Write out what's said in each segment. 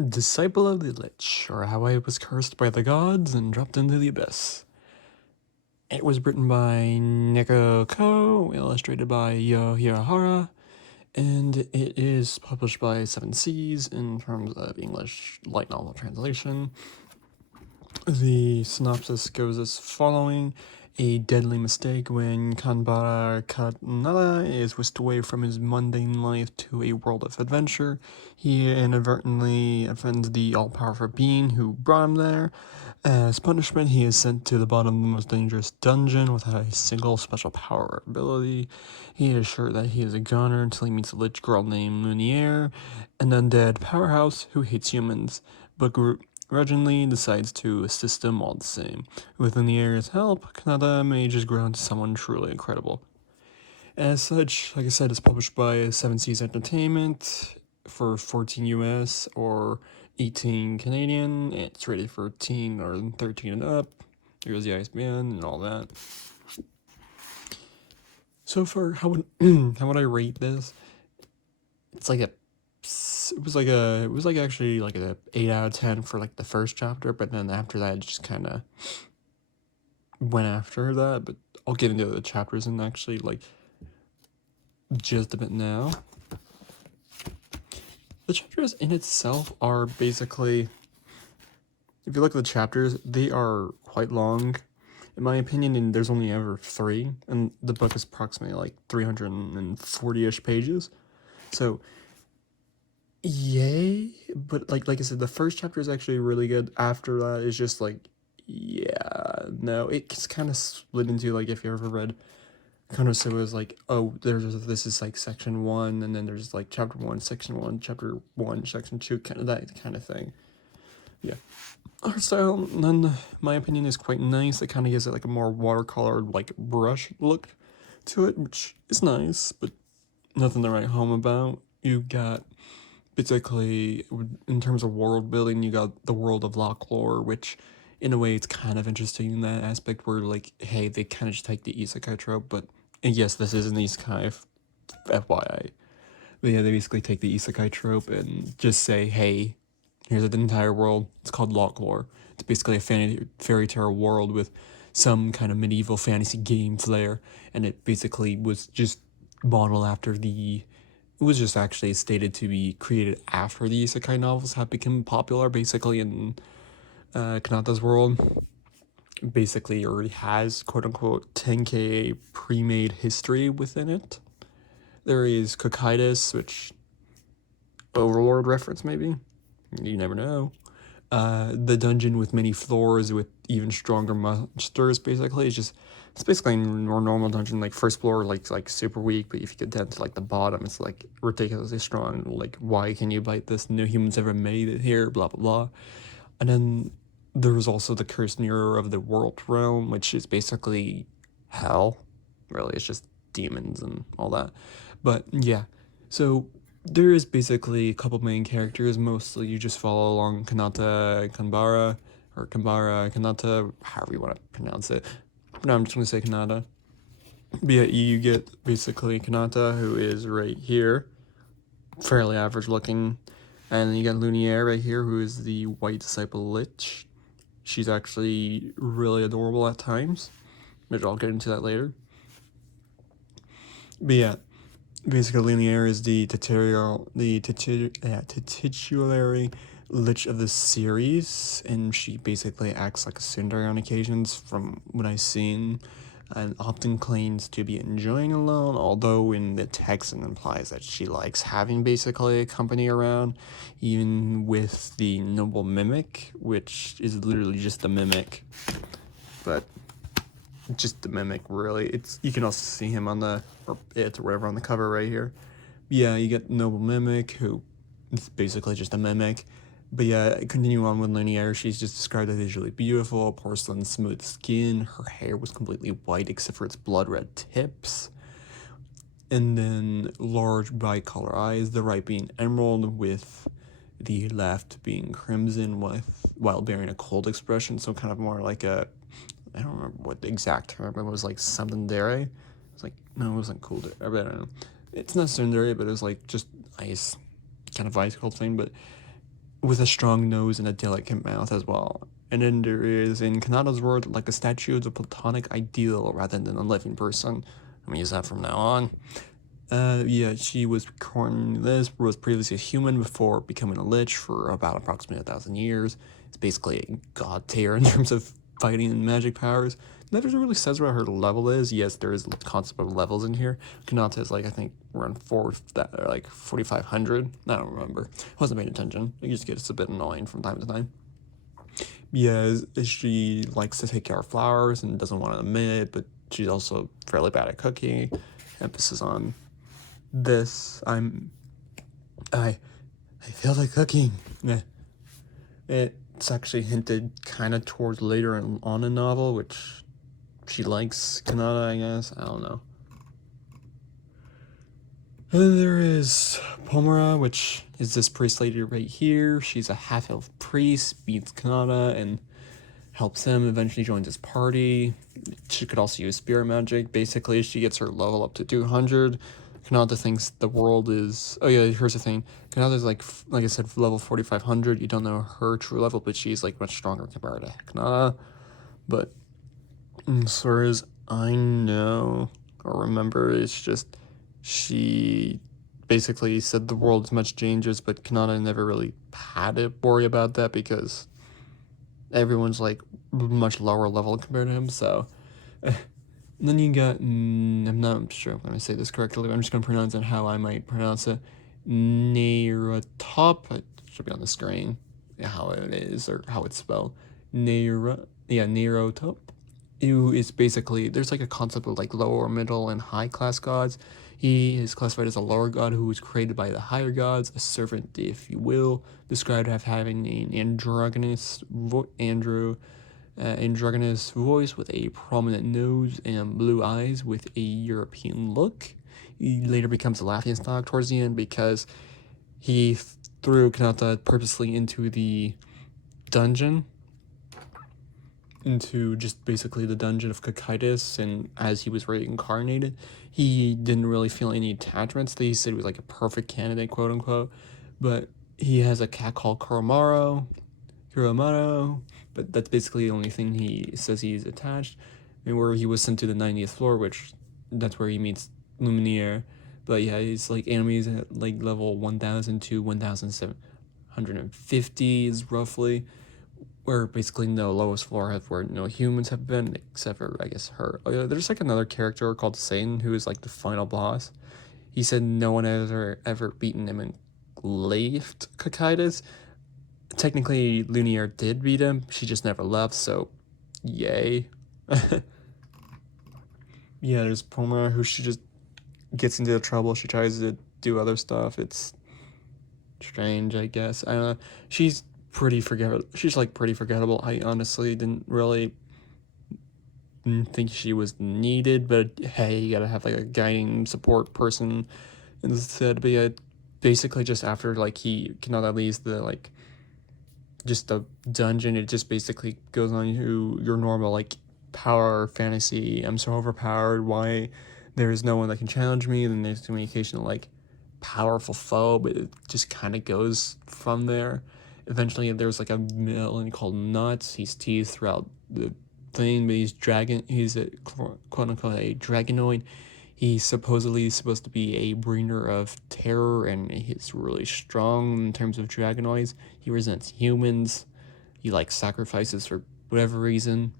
Disciple of the Lich, or How I Was Cursed by the Gods and Dropped into the Abyss. It was written by Neko Ko, illustrated by Yo Hirahara, and it is published by Seven Seas in terms of English light novel translation. The synopsis goes as following. A deadly mistake when Kanbara Kanada is whisked away from his mundane life to a world of adventure. He inadvertently offends the all-powerful being who brought him there. As punishment, he is sent to the bottom of the most dangerous dungeon without a single special power or ability. He is sure that he is a goner until he meets a lich girl named Luniere, an undead powerhouse who hates humans, but grudgingly decides to assist him all the same. With Lunier's help, Kanada may just grow into someone truly incredible. As such, like I said, it's published by Seven Seas Entertainment for 14 US or 18 Canadian. It's rated for teen or 13 and up. Here's the ISBN and all that. So far, how would I rate this? It's like a it was like actually like a 8 out of 10 for like the first chapter, but then after that it just kind of went after that. But I'll get into the chapters and actually like just a bit now. The chapters in itself are basically, if you look at the chapters, they are quite long in my opinion, and there's only ever 3, and the book is approximately like 340-ish pages. So yay, but like I said, the first chapter is actually really good. After that is just like, yeah, no, it's kind of split into, like, if you ever read Konosuba's, like, oh, this is like section 1, and then there's like chapter 1, section 1, chapter 1, section 2, kind of that kind of thing. Yeah, art style, in my opinion, is quite nice. It kind of gives it like a more watercolor, like, brush look to it, which is nice, but nothing to write home about. You got basically, in terms of world building, you got the world of Lochlore, which in a way it's kind of interesting in that aspect where, like, hey, they kind of just take the isekai trope, but, and yes, this is an isekai, FYI. But yeah, they basically take the isekai trope and just say, hey, here's an entire world. It's called Lochlore. It's basically a fairy tale world with some kind of medieval fantasy game flair, and it basically was just modeled after the. It was just actually stated to be created after the isekai novels have become popular, basically in Kanata's world. Basically, already has quote unquote 10k pre-made history within it. There is Kokaitis, which Overlord reference maybe. You never know. The dungeon with many floors with even stronger monsters. Basically, it's basically a more normal dungeon. Like, first floor, like super weak, but if you get down to like the bottom, it's like ridiculously strong. Like, why can you bite this? No humans ever made it here. Blah blah blah. And then there was also the cursed mirror of the world realm, which is basically hell. Really, it's just demons and all that. But yeah, so there is basically a couple main characters. Mostly you just follow along Kanata, Kanbara, or Kanbara, Kanata, however you want to pronounce it. No, I'm just going to say Kanata. But yeah, you get basically Kanata, who is right here, fairly average looking. And then you got Luniere right here, who is the white disciple Lich. She's actually really adorable at times, which I'll get into that later. But yeah, basically Luniere is the titular lich of the series, and she basically acts like a tsundere on occasions from what I've seen, and often claims to be enjoying alone, although in the text it implies that she likes having basically a company around, even with the noble mimic, which is literally just a mimic, but just the mimic, really. It's, you can also see him on the, or it, or whatever, on the cover right here. Yeah, you get noble mimic, who is basically just a mimic. But yeah, continue on with Linear. She's just described as visually beautiful, porcelain smooth skin. Her hair was completely white except for its blood red tips. And then large bright color eyes, the right being emerald with the left being crimson, with while bearing a cold expression, so kind of more like a, I don't remember what the exact term, it was like something dere. It's like, no, it wasn't cool. I don't know. It's not tsundere, but it was like just ice, kind of ice cold thing. But with a strong nose and a delicate mouth as well. And then there is, in Kanata's word, like a statue of the platonic ideal rather than a living person. I'm gonna use that from now on. Yeah, she was was previously a human before becoming a lich for about approximately 1,000 years. It's basically a god tier in terms of fighting and magic powers. Never really says what her level is. Yes, there is a concept of levels in here. Kanata is like, I think around 4,500. I don't remember. I wasn't paying attention. It just gets a bit annoying from time to time. Yeah, she likes to take care of flowers and doesn't want to admit it, but she's also fairly bad at cooking. Emphasis on this. I feel like cooking. Yeah. It's actually hinted kind of towards later on in the novel, which she likes Kanata, I guess. I don't know. And then there is Pomera, which is this priest lady right here. She's a half-elf priest, meets Kanata, and helps him, eventually joins his party. She could also use spirit magic. Basically, she gets her level up to 200. Kanata thinks the world is... Oh yeah, here's the thing. Kanata's like I said, level 4,500. You don't know her true level, but she's like much stronger compared to Kanata. But as far as I know or remember, it's just she basically said the world's much changes, but Kanata never really had to worry about that because everyone's like much lower level compared to him. So then you got, I'm not sure if I'm going to say this correctly, but I'm just going to pronounce it how I might pronounce it. Neratop. It should be on the screen. How it is or how it's spelled. Nerotop. Who is basically, there's like a concept of like lower, middle, and high class gods. He is classified as a lower god who was created by the higher gods, a servant, if you will, described as having an androgynous voice with a prominent nose and blue eyes with a European look. He later becomes a laughingstock towards the end because he threw Kanata purposely into the dungeon, into just basically the dungeon of Cocytus, and as he was reincarnated, he didn't really feel any attachments. He said he was like a perfect candidate, quote unquote, but he has a cat called Kuromaro, but that's basically the only thing he says he's attached, and where he was sent to the 90th floor, which that's where he meets Lumiere. But yeah, he's like enemies at like level 1,000 to 1,750 is roughly where basically no lowest floor have where no humans have been, except for I guess her. Oh yeah, there's like another character called Satan who is like the final boss. He said no one has ever beaten him in left Cocytus. Technically, Lumiere did beat him. She just never left, so yay. Yeah, there's Pomera who she just gets into trouble. She tries to do other stuff. It's strange, I guess. I don't know. She's pretty forgettable. She's like pretty forgettable. I honestly didn't really think she was needed, but hey, you gotta have like a guiding support person instead. But yeah, basically just after like he cannot leave the like just the dungeon, it just basically goes on to your normal like power fantasy. I'm so overpowered. Why there is no one that can challenge me? Then there's communication like powerful foe, but it just kind of goes from there. Eventually, there's like a villain called Nuts. He's teased throughout the thing, but he's a quote unquote a dragonoid. He's supposedly supposed to be a bringer of terror, and he's really strong in terms of dragonoids. He resents humans. He like sacrifices for whatever reason,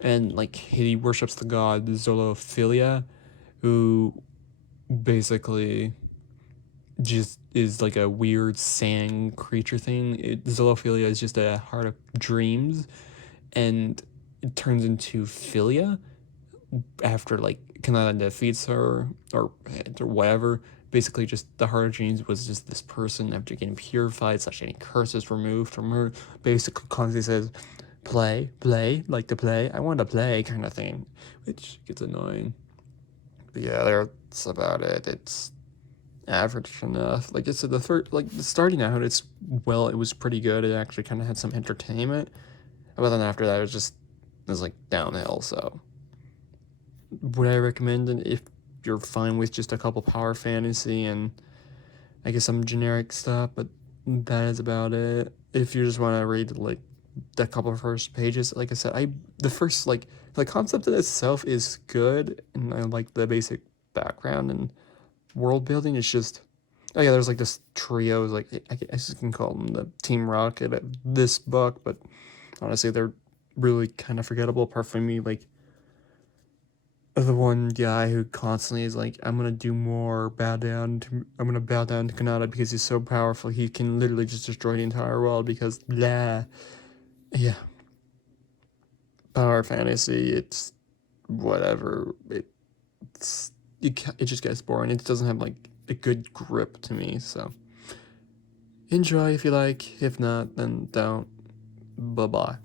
and like he worships the god Zolophilia, who basically just is like a weird sand creature thing. Zolophilia is just a heart of dreams, and it turns into Philia after like Kanata defeats her or whatever. Basically, just the heart of dreams was just this person after getting purified, such any curses removed from her. Basically, constantly says, play, like to play. I want to play, kind of thing, which gets annoying. But yeah, that's about it. It's average enough. Like I said, the starting out, it was pretty good. It actually kind of had some entertainment, but then after that, it was like downhill. So would I recommend it if you're fine with just a couple power fantasy and I guess some generic stuff? But that is about it. if you just want to read like the couple of first pages, like I said, the first like the concept in itself is good, and I like the basic background and world building. It's just, oh yeah, there's like this trio, like I guess you can call them the Team Rocket at this book, but honestly, they're really kind of forgettable. Apart from me, like the one guy who constantly is like, I'm gonna bow down to Kanata because he's so powerful. He can literally just destroy the entire world because blah. Yeah, power fantasy. It's whatever. It just gets boring. It doesn't have like a good grip to me. So enjoy if you like. If not, then don't. Bye bye.